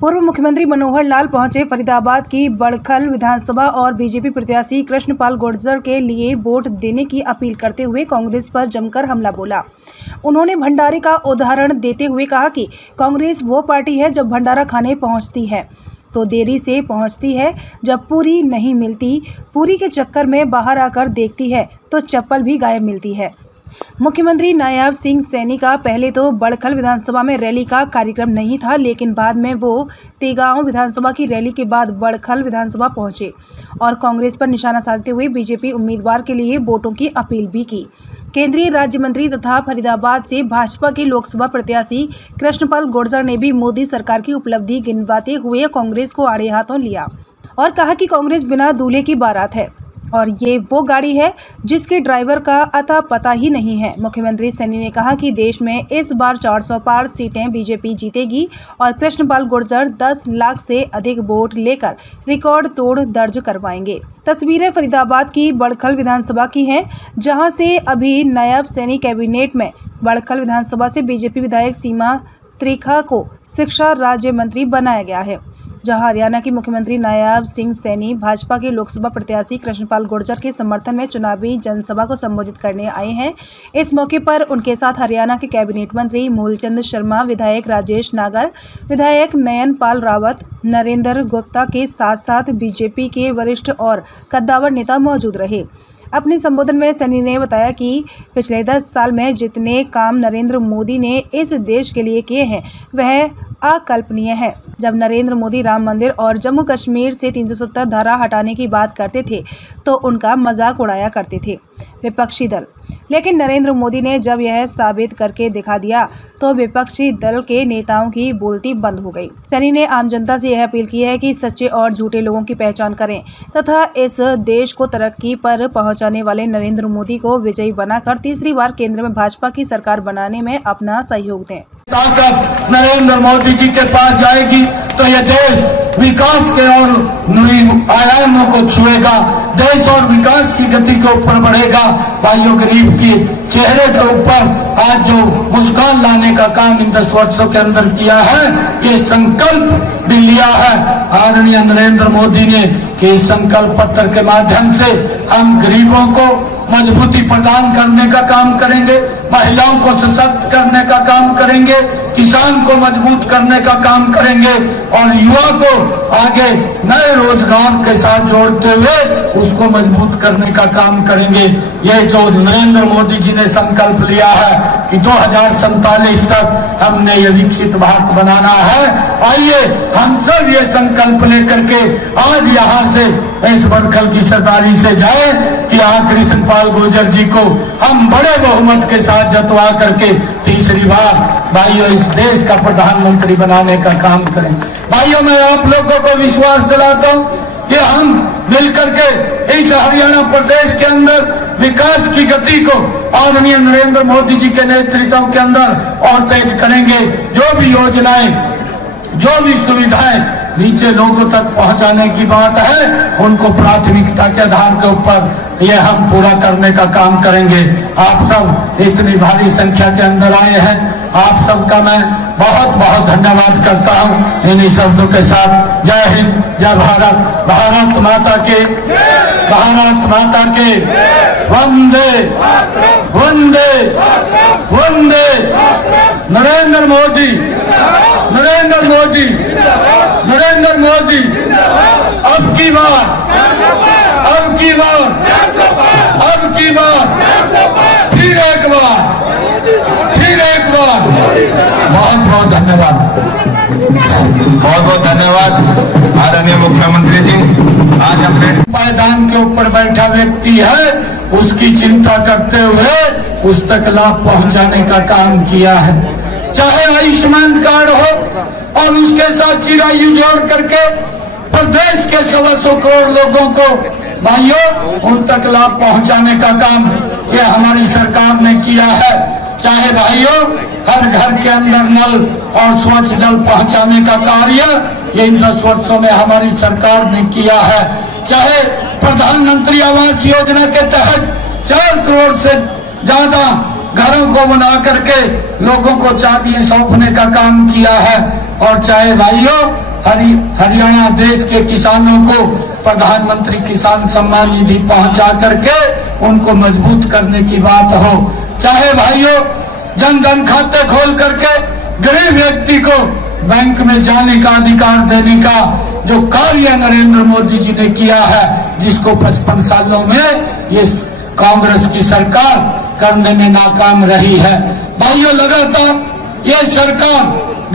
पूर्व मुख्यमंत्री मनोहर लाल पहुंचे फरीदाबाद की बड़खल विधानसभा और बीजेपी प्रत्याशी कृष्णपाल गुर्जर के लिए वोट देने की अपील करते हुए कांग्रेस पर जमकर हमला बोला। उन्होंने भंडारे का उदाहरण देते हुए कहा कि कांग्रेस वो पार्टी है जब भंडारा खाने पहुंचती है तो देरी से पहुंचती है, जब पूरी नहीं मिलती, पूरी के चक्कर में बाहर आकर देखती है तो चप्पल भी गायब मिलती है। मुख्यमंत्री नायब सिंह सैनी का पहले तो बड़खल विधानसभा में रैली का कार्यक्रम नहीं था, लेकिन बाद में वो तेगांव विधानसभा की रैली के बाद बड़खल विधानसभा पहुंचे और कांग्रेस पर निशाना साधते हुए बीजेपी उम्मीदवार के लिए वोटों की अपील भी की। केंद्रीय राज्य मंत्री तथा फरीदाबाद से भाजपा के लोकसभा प्रत्याशी कृष्णपाल गुर्जर ने भी मोदी सरकार की उपलब्धि गिनवाते हुए कांग्रेस को आड़े हाथों लिया और कहा कि कांग्रेस बिना दूल्हे की बारात है और ये वो गाड़ी है जिसके ड्राइवर का अता पता ही नहीं है। मुख्यमंत्री सैनी ने कहा कि देश में इस बार 400 पार सीटें बीजेपी जीतेगी और कृष्णपाल गुर्जर 10 लाख से अधिक वोट लेकर रिकॉर्ड तोड़ दर्ज करवाएंगे। तस्वीरें फरीदाबाद की बड़खल विधानसभा की हैं, जहां से अभी नायब सैनी कैबिनेट में बड़खल विधानसभा से बीजेपी विधायक सीमा त्रिखा को शिक्षा राज्य मंत्री बनाया गया है, जहां हरियाणा के मुख्यमंत्री नायब सिंह सैनी भाजपा के लोकसभा प्रत्याशी कृष्णपाल गुर्जर के समर्थन में चुनावी जनसभा को संबोधित करने आए हैं। इस मौके पर उनके साथ हरियाणा के कैबिनेट मंत्री मूलचंद शर्मा, विधायक राजेश नागर, विधायक नयन पाल रावत, नरेंद्र गुप्ता के साथ साथ बीजेपी के वरिष्ठ और कद्दावर नेता मौजूद रहे। अपने संबोधन में सैनी ने बताया कि पिछले 10 साल में जितने काम नरेंद्र मोदी ने इस देश के लिए किए हैं वह अकल्पनीय है। जब नरेंद्र मोदी राम मंदिर और जम्मू कश्मीर से 370 धारा हटाने की बात करते थे तो उनका मजाक उड़ाया करते थे विपक्षी दल, लेकिन नरेंद्र मोदी ने जब यह साबित करके दिखा दिया तो विपक्षी दल के नेताओं की बोलती बंद हो गई। सैनी ने आम जनता से यह अपील की है कि सच्चे और झूठे लोगों की पहचान करें तथा इस देश को तरक्की पर पहुंचाने वाले नरेंद्र मोदी को विजयी बनाकर तीसरी बार केंद्र में भाजपा की सरकार बनाने में अपना सहयोग दें। ताकत नरेंद्र मोदी जी के पास जाएगी तो यह देश विकास के और नई आयामों को छुएगा, देश और विकास की गति के ऊपर बढ़ेगा। भाइयों, गरीब के चेहरे के ऊपर आज जो मुस्कान लाने का काम इन 10 वर्षों के अंदर किया है, ये संकल्प भी लिया है आदरणीय नरेंद्र मोदी ने कि इस संकल्प पत्र के माध्यम से हम गरीबों को मजबूती प्रदान करने का काम करेंगे, महिलाओं को सशक्त करने का काम करेंगे, किसान को मजबूत करने का काम करेंगे और युवा को आगे नए रोजगार के साथ जोड़ते हुए उसको मजबूत करने का काम करेंगे। ये जो नरेंद्र मोदी जी ने संकल्प लिया है कि 2047 तक हमने ये विकसित भारत बनाना है, आइए हम सब ये संकल्प लेकर के आज यहाँ से इस बड़खल की सरदारी से जाए कि कृष्णपाल गुर्जर जी को हम बड़े बहुमत के साथ जतवा करके तीसरी बार भाइयों इस देश का प्रधानमंत्री बनाने का काम करें। भाइयों, मैं आप लोगों को विश्वास दिलाता हूँ कि हम मिलकर के इस हरियाणा प्रदेश के अंदर विकास की गति को आदरणीय नरेंद्र मोदी जी के नेतृत्व के अंदर और तेज करेंगे। जो भी योजनाएं, जो भी सुविधाएं नीचे लोगों तक पहुंचाने की बात है, उनको प्राथमिकता के आधार के ऊपर ये हम पूरा करने का काम करेंगे। आप सब इतनी भारी संख्या के अंदर आए हैं, आप सबका मैं बहुत बहुत धन्यवाद करता हूं। इन्हीं शब्दों के साथ जय हिंद, जय भारत, भारत माता के, भारत माता के, वंदे वंदे वंदे। नरेंद्र मोदी, नरेंद्र मोदी, नरेंद्र मोदी, अब की बार, अब की बार, अब की बार, फिर एक बार, फिर एक बार। बहुत बहुत धन्यवाद, बहुत बहुत धन्यवाद आदरणीय मुख्यमंत्री जी। आज हमने पायदान के ऊपर बैठा व्यक्ति है, उसकी चिंता करते हुए उस तक लाभ पहुंचाने का काम किया है। चाहे आयुष्मान कार्ड हो और उसके साथ चिरायु जोड़ करके प्रदेश के 125 करोड़ लोगों को भाइयों उन तक लाभ पहुंचाने का काम ये हमारी सरकार ने किया है। चाहे भाइयों हर घर के अंदर नल और स्वच्छ जल पहुंचाने का कार्य ये इन 10 वर्षों में हमारी सरकार ने किया है। चाहे प्रधानमंत्री आवास योजना के तहत 4 करोड़ से ज्यादा घरों को बना करके लोगों को चाबियां सौंपने का काम किया है। और चाहे भाइयों हरियाणा देश के किसानों को प्रधानमंत्री किसान सम्मान निधि पहुंचा करके उनको मजबूत करने की बात हो, चाहे भाइयों जन धन खाते खोल करके गरीब व्यक्ति को बैंक में जाने का अधिकार देने का जो कार्य नरेंद्र मोदी जी ने किया है, जिसको 55 सालों में ये कांग्रेस की सरकार करने में नाकाम रही है। भाइयों, लगातार ये सरकार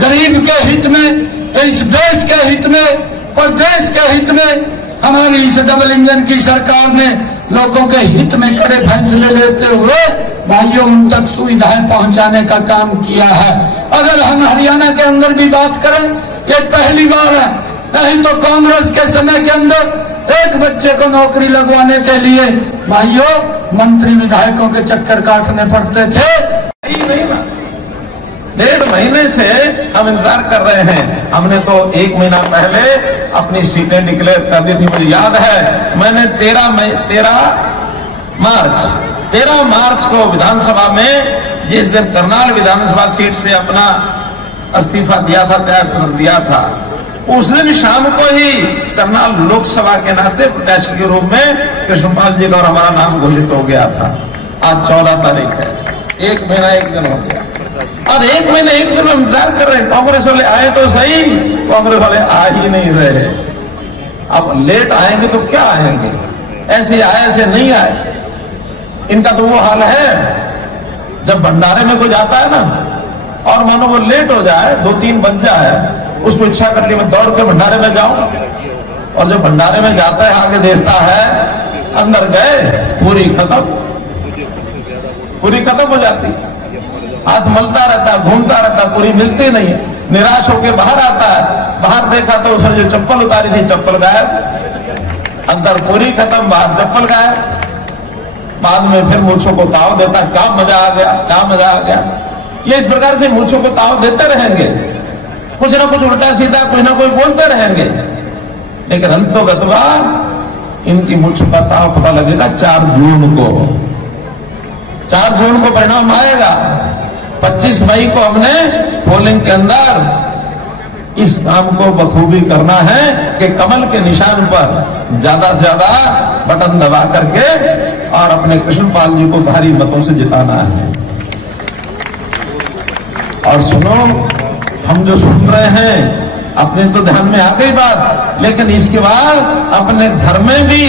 गरीब के हित में, इस देश के हित में, प्रदेश के हित में, हमारी इस डबल इंजन की सरकार ने लोगों के हित में कड़े फैसले लेते हुए भाइयों उन तक सुविधाएं पहुंचाने का काम किया है। अगर हम हरियाणा के अंदर भी बात करें, ये पहली बार है, नहीं तो कांग्रेस के समय के अंदर एक बच्चे को नौकरी लगवाने के लिए भाइयों मंत्री विधायकों के चक्कर काटने पड़ते थे। नहीं ना, 1.5 महीने से हम इंतजार कर रहे हैं। हमने तो 1 महीना पहले अपनी सीटें डिक्लेयर कर दी थी। मुझे याद है, मैंने 13 मार्च को विधानसभा में, जिस दिन करनाल विधानसभा सीट से अपना इस्तीफा दिया था, त्याग कर दिया था, उस दिन शाम को ही करनाल लोकसभा के नाते प्रत्याशी के रूप में कृष्णपाल जी का और हमारा नाम घोषित हो गया था। आज 14 तारीख है, 1 महीना 1 दिन हो गया और 1 महीने 1 दिन में इंतजार कर रहे हैं। कांग्रेस वाले आए तो सही, कांग्रेस वाले आ ही नहीं रहे। अब लेट आएंगे तो क्या आएंगे, ऐसे आए ऐसे नहीं आए। इनका तो वो हाल है, जब भंडारे में कोई जाता है ना और मानो वो लेट हो जाए, 2-3 बज जाए, उसको इच्छा करती है मैं दौड़ के भंडारे में जाऊं, और जो भंडारे में जाता है आगे देखता है अंदर गए पूरी खत्म हो जाती, हाथ मलता रहता, घूमता रहता, पूरी मिलती नहीं है। निराश होकर बाहर आता है, बाहर देखा तो उसने जो चप्पल उतारी थी चप्पल गायब, अंदर पूरी खत्म, बाहर चप्पल गायब। बाद में फिर मूंछों को ताव देता, क्या मजा आ गया, क्या मजा आ गया। ये इस प्रकार से मूंछों को ताव देते रहेंगे, कुछ ना कुछ उल्टा सीधा कोई ना कोई बोलते रहेंगे, लेकिन अंतो गतवा इनकी मूंछों का ताव पता लगेगा 4 जून को। 4 जून को परिणाम आएगा। 25 मई को हमने पोलिंग के अंदर इस काम को बखूबी करना है कि कमल के निशान पर ज्यादा से ज्यादा बटन दबा करके और अपने कृष्णपाल जी को भारी मतों से जिताना है। और सुनो, हम जो सुन रहे हैं अपने तो ध्यान में आ गई बात, लेकिन इसके बाद अपने घर में भी